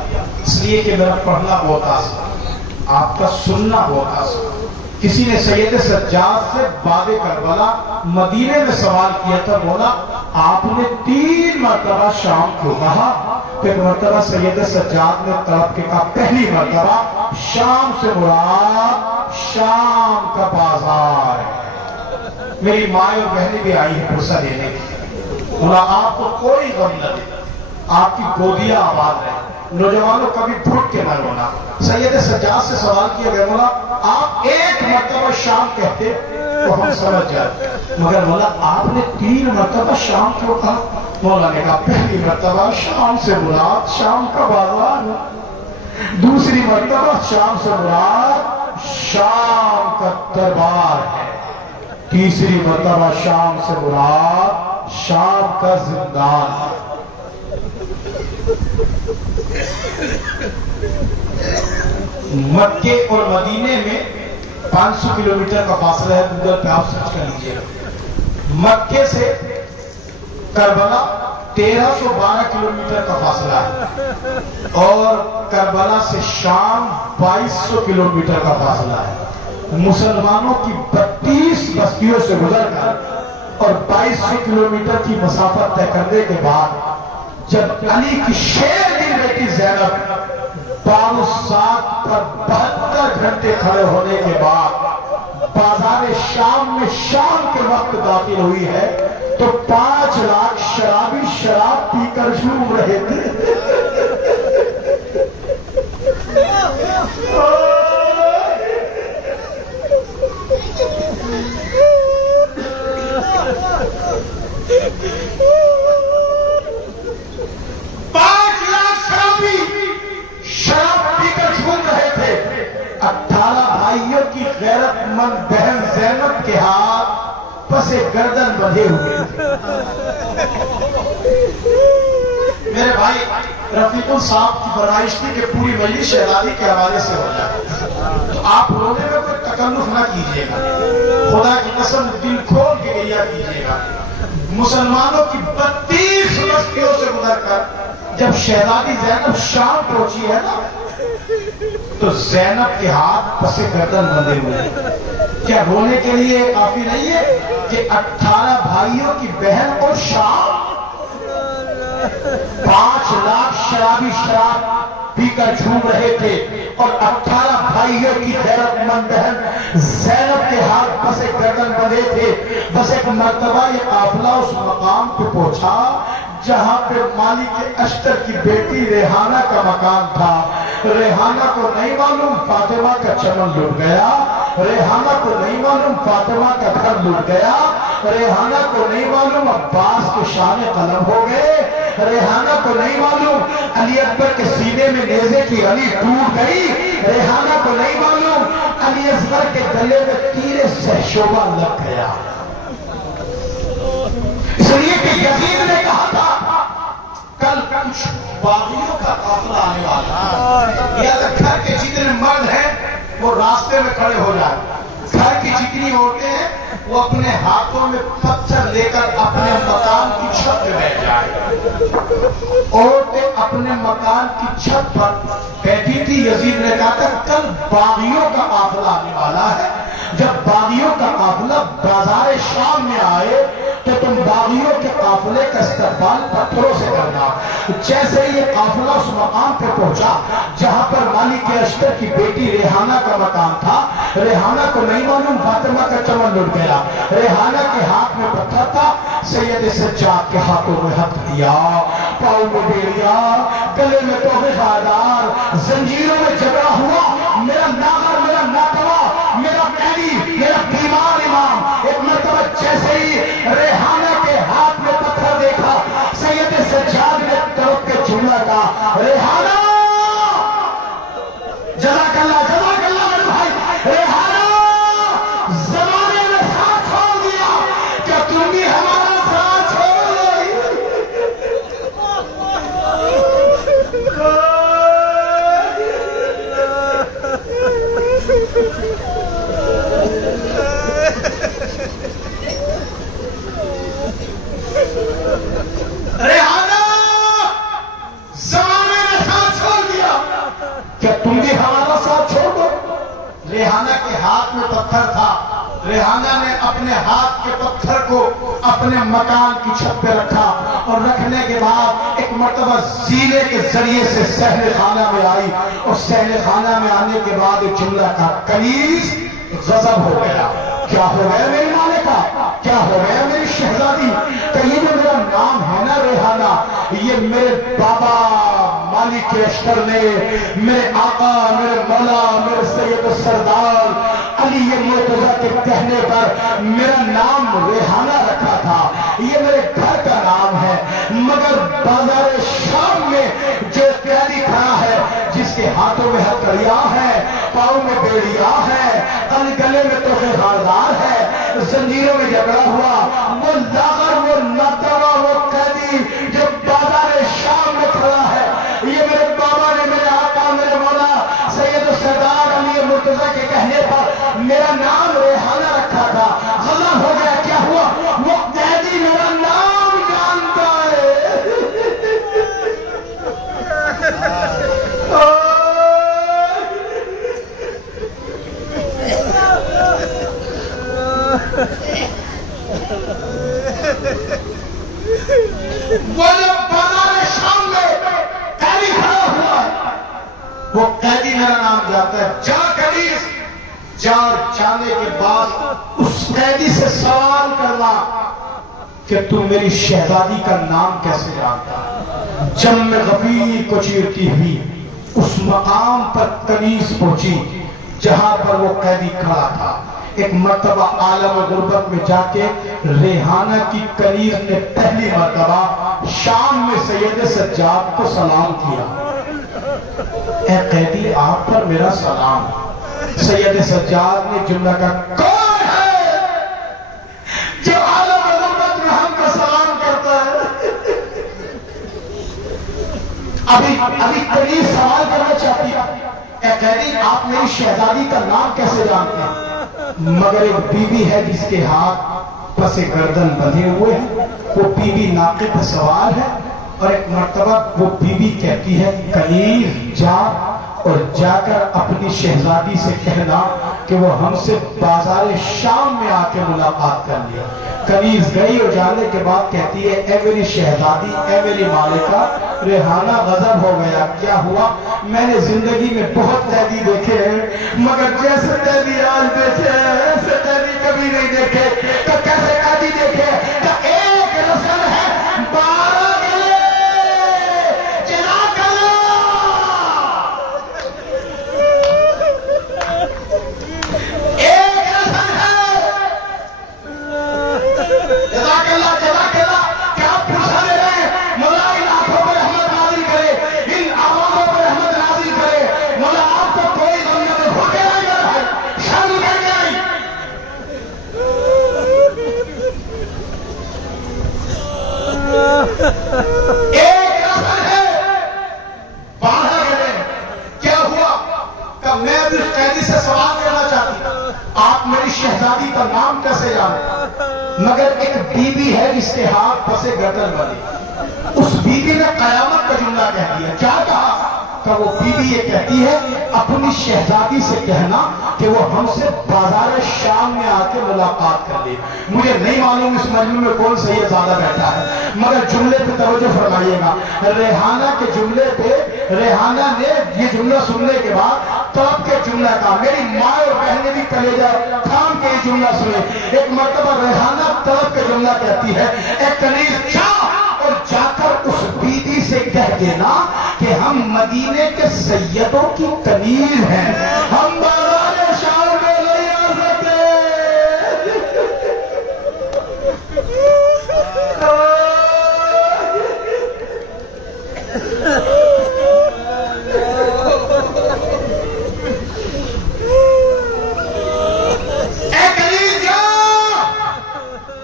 اس لیے کہ میرا پڑھنا بہت آسان، آپ کا سننا بہت آسان۔ کسی نے سید سجاد سے باب کربلا مدینے میں سوال کیا تھا، بولا آپ نے 3 مرتبہ شام کیوں کہا؟ ایک مرتبہ سید سجاد نے طلب کے کہا، پہلی مرتبہ شام سے مراد شام کا بازار ہے۔ میری ماں اور بہنیں بھی آئی ہیں پرسہ دینے کی، بولا آپ کو کوئی غم نہ دے، آپ کی گودیاں آباد رہے، نوجوانوں کبھی بھٹ کے نہ رونا۔ سید سجاد سے سوال کیا گیا، مولا آپ 1 مرتبہ شام کہتے تو ہم سمجھ جاتے، مگر مولا آپ نے 3 مرتبہ شام کیوں کہا؟ مولا نے کہا پہلی مرتبہ شام سے مراد شام کا بازار ہے، دوسری مرتبہ شام سے مراد شام کا دربار ہے، تیسری مرتبہ شام سے مراد شام کا زندان ہے۔ مکے اور مدینے میں 500 کلومیٹر کا فاصلہ ہے، گوگل پہ آپ سرچ کر لیجیے گا۔ مکے سے کربلا 1312 کلومیٹر کا فاصلہ ہے اور کربلا سے شام 2200 کلومیٹر کا فاصلہ ہے۔ مسلمانوں کی 32 بستیوں سے گزر کر اور 2200 کلومیٹر کی مسافت طے کرنے کے بعد جب علی کی شیر دی بیٹی زینب بارو سات پر 72 گھنٹے کھڑے ہونے کے بعد بازار شام میں شام کے وقت داخل ہوئی ہے تو 5 لاکھ شرابی شراب پی کر جھوم رہے تھے۔ 5 لاکھ شرابی شراب پی کر جھوم رہے تھے۔ 18 بھائیوں کی غیرت مند بہن زینب کے ہاتھ پسے گردن بندھے ہوئے تھے۔ میرے بھائی رفیق صاحب کی فرمائش تھی کہ پوری مجلس شہزادی کے حوالے سے ہو جائے، تو آپ رونے میں کوئی تکلف نہ کیجیے گا، خدا کی قسم دل کھول کے گریہ کیجیے گا۔ مسلمانوں کی 32 بستیوں سے گزر کر جب شہزادی زینب شام پہنچی ہے نا تو زینب کے ہاتھ پسے گردن بندھے ہوئے۔ کیا رونے کے لیے کافی نہیں ہے کہ 18 بھائیوں کی بہن اور شام 5 لاکھ شرابی شراب پی کر جھوم رہے تھے اور 18 بھائیوں کی غیرت مند بہن زینب کے ہاتھ بس ایک گردن بندھے تھے. بس ایک مرتبہ یہ قافلہ اس مقام پہ پہنچا جہاں پہ مالک اشتر کی بیٹی ریحانہ کا مکان تھا. ریحانہ کو نہیں معلوم فاطمہ کا چمن لٹ گیا، ریحانہ کو نہیں معلوم فاطمہ کا گھر لٹ گیا، ریحانہ کو نہیں معلوم عباس کے شان قلم ہو گئے، ریحانہ کو نہیں معلوم علی اکبر کے سینے میں نیزے کی علی ٹوٹ گئی، ریحانہ کو نہیں معلوم علی اصغر کے گلے میں تیر سہشوبہ لگ گیا. اس لیے کہ یزید نے کہا تھا کل کچھ باغیوں کا قافلہ آنے والا ہے، یا گھر کے جتنے مرد ہیں وہ راستے میں کھڑے ہو جائیں، گھر کی جتنی عورتیں ہیں وہ اپنے ہاتھوں میں پتھر لے کر اپنے مکان کی چھت پہ بیٹھ جائیں. عورتیں اپنے مکان کی چھت پر بیٹھی تھی. یزید نے کہا تھا کل باغیوں کا قافلہ آنے والا ہے، جب باغیوں کا قافلہ بازار شام میں آئے تو تم باغیوں کے قافلے کا استقبال پتھروں سے کرنا. جیسے ہی یہ قافلہ اس مقام پہ پہنچا جہاں پر مالک اشتر کی بیٹی ریحانہ کا مکان تھا، ریحانہ کو نہیں معلوم فاطمہ کا چمن لٹ گیا، ریحانہ کے ہاتھ میں پتھر تھا، سید سجاد کے ہاتھوں میں ہتھ دیا، پاؤں میں بیڑیا، گلے میں توفے خاردار، زنجیروں میں جگڑا ہوا میرا ناغر، میرا ناتوا، میرا قیدی، میرا بیمار امام. ایک مرتبہ جیسے ہی ریحانہ کے ہاتھ میں پتھر دیکھا سید سجاد نے تڑپ کے جملہ کہا ریحانہ جزاک اللہ میرے بھائی، ریحانہ زمانے نے ساتھ چھوڑ دیا، کیا تم بھی ہمارا ساتھ چھوڑ لے؟ ریحانہ زمانے نے ساتھ چھوڑ دیا، کیا تم بھی ہمارا ساتھ چھوڑ دو؟ ریحانہ کے ہاتھ میں پتھر تھا، ریحانہ نے اپنے ہاتھ کے پتھر کو اپنے مکان کی چھت پہ رکھا اور رکھنے کے بعد ایک مرتبہ زینے کے ذریعے سے صحن خانہ میں آئی اور صحن خانہ میں آنے کے بعد ایک جملہ کا کنیز غضب ہو گیا. کیا ہو گیا میری مالکہ، کیا ہو گیا میری شہزادی؟ کہ یہ جو میرا نام ہے نا ریحانہ، یہ میرے بابا مالک اشتر نے، میرے آقا، میرے مولا، میرے سید سردار علی مرتضیٰ کے کہنے پر میرا نام ریحانہ رکھا تھا. یہ میرے گھر کا نام ہے، مگر بازار شام میں جو قیدی کھڑا ہے جس کے ہاتھوں میں ہتھکڑیاں ہے، پاؤں میں بیڑیاں ہے، گلے میں توفے خاردار ہے، زنجیروں میں جھگڑا ہوا، وہ لاغر، وہ ناتوا، وہ قیدی جو بازار شام میں کھڑا ہے، یہ میرے بابا نے، میرے آقا، میرے مولا سید سردار علی مرتضیٰ کے کہنے پر میرا نام ریحانہ رکھا تھا. غلط ہو گیا، کیا ہوا؟ وہ قیدی میرا نام جانتا ہے. وہ جو بازار شام میں قیدی کھڑا ہوا ہے وہ قیدی میرا نام جانتا ہے. جا کنیز جا، جانے کے بعد اس قیدی سے سوال کرنا کہ تم میری شہزادی کا نام کیسے جانتا ہے. جب میں غفیر کو چیرتی ہوئی اس مقام پر کنیز پہنچی جہاں پر وہ قیدی کھڑا تھا. ایک مرتبہ عالم غربت میں جا کے ریحانہ کی کنیز نے پہلی مرتبہ شام میں سید سجاد کو سلام کیا. اے قیدی آپ پر میرا سلام. سید سجاد نے جملہ کا کون ہے جو عالم غربت میں ہم کو سلام کرتا ہے؟ ابھی کنیز سوال کرنا چاہتی ہے اے قیدی آپ میری شہزادی کا نام کیسے جانتے ہیں؟ مگر ایک بی بی ہے جس کے ہاتھ پس گردن بندھے ہوئے ہیں، وہ بی بی ناقے پہ سوار ہے. اور ایک مرتبہ وہ بی بی کہتی ہے کنیز جا اور جا کر اپنی شہزادی سے کہنا کہ وہ ہم سے بازار شام میں آ کے ملاقات کر لیا. کنیز گئی اور جانے کے بعد کہتی ہے اے میری شہزادی، اے میری مالکہ، ریحانہ غضب ہو گیا. کیا ہوا؟ میں نے زندگی میں بہت قیدی دیکھے ہیں مگر جیسے قیدی آج دیکھے ایسے قیدی کبھی نہیں دیکھے. تو کیسے قیدی دیکھے؟ تو ایک رسم ہے 12 گلے جلا کر ایک رسم ہے. جزاک اللہ جزاک اللہ. کیا آپ پوچھا دے رہے ہیں؟ مولا ان آنکھوں پر رحمت نازل کرے, ان آوازوں پر رحمت نازل کرے. مولا آپ کو کوئی دنیا میں بھوکے نہیں کر بھائی, شرم کر گئی. ایک رسم ہے 12 گلے. کیا ہوا کہ میں بھی اس قیدی سے سوال کرنا چاہتی ہوں, آپ میری شہزادی کا نام کیسے جانے؟ مگر ایک بیوی ہے جس کے ہاتھ پسے گردن والی. اس بیوی نے قیامت کا جملہ کہہ دیا. کیا کہا؟ کہ وہ بیوی یہ کہتی ہے اپنی شہزادی سے کہنا کہ وہ ہم سے بازار شام میں آ کے ملاقات کر لے. مجھے نہیں معلوم اس مجمع میں کون سید زیادہ بیٹھا ہے, مگر جملے پہ توجہ فرمائیے گا. ریحانہ کے جملے پہ ریحانہ نے یہ جملہ سننے کے بعد طلب کے جملہ کا, میری ماں اور بہنیں بھی کلیجہ تھام کے یہ جملہ سنے. ایک مرتبہ ریحانہ طلب کے جملہ کہتی ہے, اے کنیز جا اور جا کر اس بیوی سے کہہ دینا کہ ہم مدینے کے سیدوں کی کنیز ہیں, ہم بازار شام میں نہیں آ سکتے. اے کنیز جا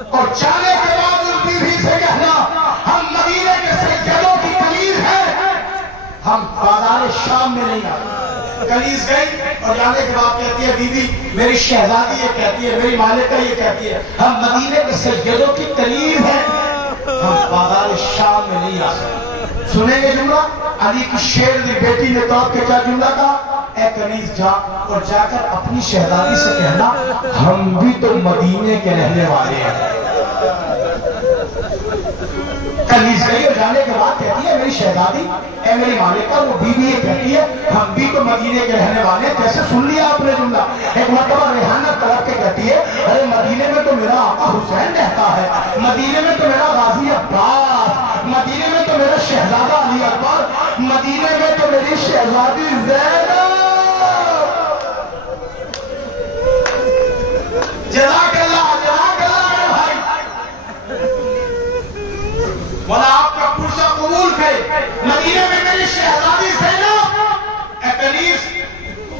اور جانے کے بعد اس بیوی سے کہنا ہم مدینے کے سیدوں کی کنیز ہیں, ہم بازار شام میں نہیں آتے. کنیز گئی اور جانے کے بعد کہتی ہے بیوی میری شہزادی یہ کہتی ہے, میری مالکہ یہ کہتی ہے ہم مدینے کے سیدوں کی کنیز ہیں, ہم بازار شام میں نہیں آ سکتے. سنیں گے جملہ علی کی شیر دی بیٹی نے طلب کے کیا جملہ کہا, اے کنیز جا اور جا کر اپنی شہزادی سے کہنا ہم بھی تو مدینے کے رہنے والے ہیں. کنیز گئی اور جانے کے بعد کہتی ہے میری شہزادی اے میری مالکہ, وہ بیوی یہ کہتی ہے ہم بھی تو مدینے کے رہنے والے ہیں. کیسے سن لیا آپ نے جملہ؟ ایک مرتبہ ریحانہ طلب کے کہتی ہے ارے مدینے میں تو میرا آقا حسین رہتا ہے, مدینے میں تو میرا غازی عباس, مدینے میں تو میرا شہزادہ علی اکبر, مدینے میں تو میری شہزادی زینب. جزاک اللہ جزاک اللہ میرے بھائی. مولا آپ کا پرسہ قبول کرے. مدینے میں میری شہزادی زینب. اے کنیز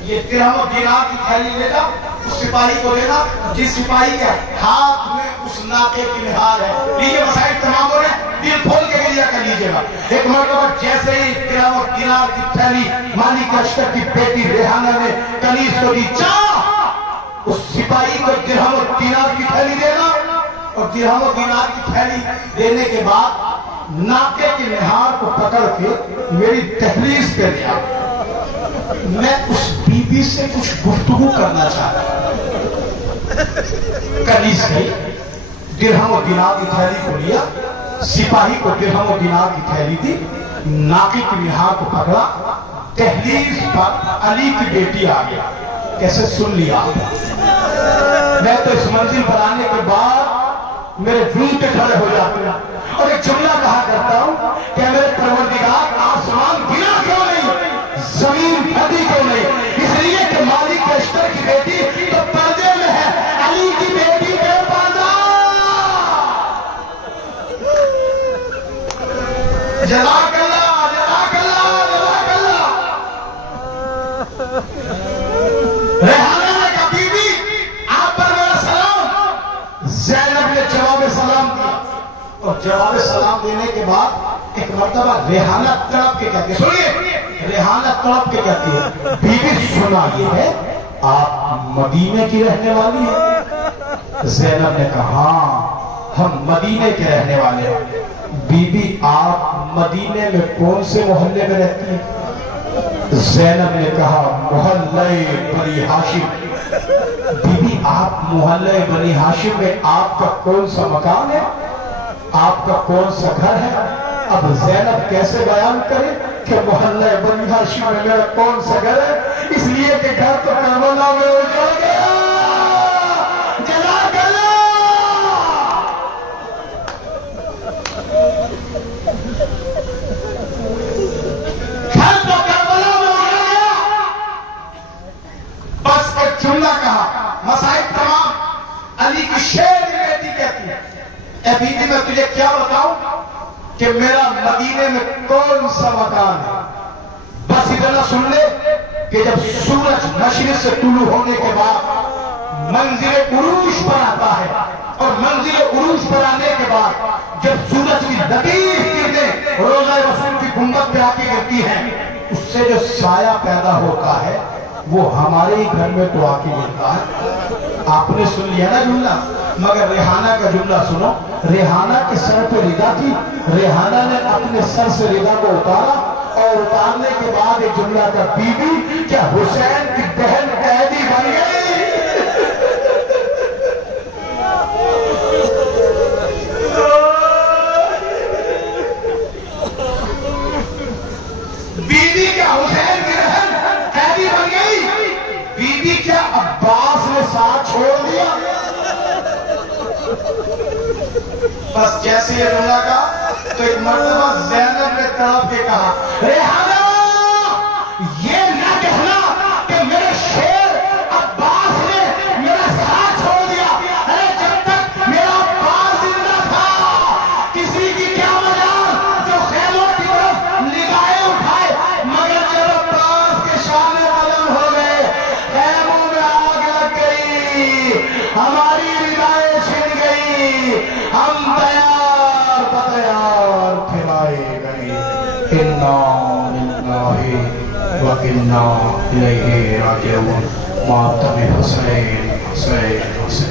یہ درہم و دینار کی تھیلی لے جا, اس سپاہی کو دینا جس سپاہی کے ہاتھ میں اس ناقے کی نہار ہے. لیجیے مسائل تمام ہو رہے ہیں, دل کھول کے لیا کر لیجیے گا. ایک مرتبہ جیسے ہی درہم و دینار کی تھیلی مالک اشتر کی بیٹی ریحانہ نے کنیز کو دی, جا اس سپاہی کو درہم و دینار کی تھیلی دینا, اور درہم و دینار کی تھیلی دینے کے بعد ناقے کی نہار کو پکڑ کے میری دہلیز پہ لیا. میں اس بیوی سے کچھ گفتگو کرنا چاہتا ہوں. کنیز گئی, درہم و دینار کی تھیلی کو لیا, سپاہی کو درہم و دینار کی تھیلی دی, ناقے کی نہار کو پکڑا, دہلیز پر علی کی بیٹی آ گیا. کیسے سن لیا؟ میں تو اس منزل پر آنے کے بعد میرے جوتے کھڑے ہو جاتے ہیں اور ایک جملہ کہا کرتا ہوں کہ میرے پروردگار آسمان گرا کیوں نہیں, زمین پھٹی کیوں نہیں؟ اس لیے کہ مالک اشتر کی بیٹی تو پردے میں ہے, علی کی بیٹی بے پردہ. جزاک اللہ جزاک اللہ جزاک اللہ. ریحانہ نے کہا بیوی آپ پر میرا سلام. زینب نے جواب سلام دیا, اور جواب سلام دینے کے بعد ایک مرتبہ ریحانہ تڑپ کے کہتی ہے, سنیے ریحانہ تڑپ کے کہتی ہے بیوی سنا یہ ہے آپ مدینے کی رہنے والی ہیں؟ زینب نے کہا ہاں ہم مدینے کے رہنے والے ہیں. بیوی آپ مدینے میں کون سے محلے میں رہتی ہیں؟ زینب نے کہا محلے بنی ہاشم. بیوی آپ محلے بنی ہاشم میں آپ کا کون سا مکان ہے, آپ کا کون سا گھر ہے؟ اب زینب کیسے بیان کرے کہ محلہ بنی ہاشم میں میرا کون سا گھر ہے؟ اس لیے کہ گھر تو کربلا میں اجڑ گیا، جلا گیا، گھر تو کربلا میں اجڑ گیا۔ بس ایک جملہ کہا، مصائب تمام علی کی شیر بیٹی کہتی ہے، اے بیوی میں تجھے کیا بتاؤں کہ میرا مدینے میں کون سا مکان ہے؟ بس اتنا سن لے کہ جب سورج مشرق سے طلوع ہونے کے بعد منزل عروج پر آتا ہے، اور منزل عروج پر آنے کے بعد جب سورج کی لطیف کرنیں روضہ رسول کی گنبد پہ آ کے گرتی ہیں، اس سے جو سایہ پیدا ہوتا ہے وہ ہمارے ہی گھر میں تو آ کے گرتا ہے۔ آپ نے سن لیا نا جملہ، مگر ریحانہ کا جملہ سنو۔ ریحانہ کے سر پہ ردا تھی، ریحانہ نے اپنے سر سے ردا کو اتارا، اور اتارنے کے بعد ایک جملہ کا، بی بی کیا حسین کی بہن قیدی بن گئی؟ بی بی کیا حسین کی بہن قیدی بن گئی؟ بی بی کیا عباس نے ساتھ چھوڑ دیا؟ بس جیسے یہ جملہ کا تو ایک مرتبہ زینب نے تڑپ کے کہا، ریحانہ یہ نہ کہنا کہ میرے شیر عباس نے میرا ساتھ چھوڑ دیا۔ ارے جب تک میرا عباس زندہ تھا کسی کی کیا مجال جو خیموں کی طرف نگاہیں اٹھائے، مگر جب عباس کے شان قدم ہو گئے خیموں میں آگ لگ گئی، ہماری ردائیں چھن گئی، ہم تیار بتیار پھرائے گئے۔ اِنَّا لِلَّهِ وَإِنَّا إِلَيْهِ رَاجِعُونَ۔ ماتم حسین حسین حسین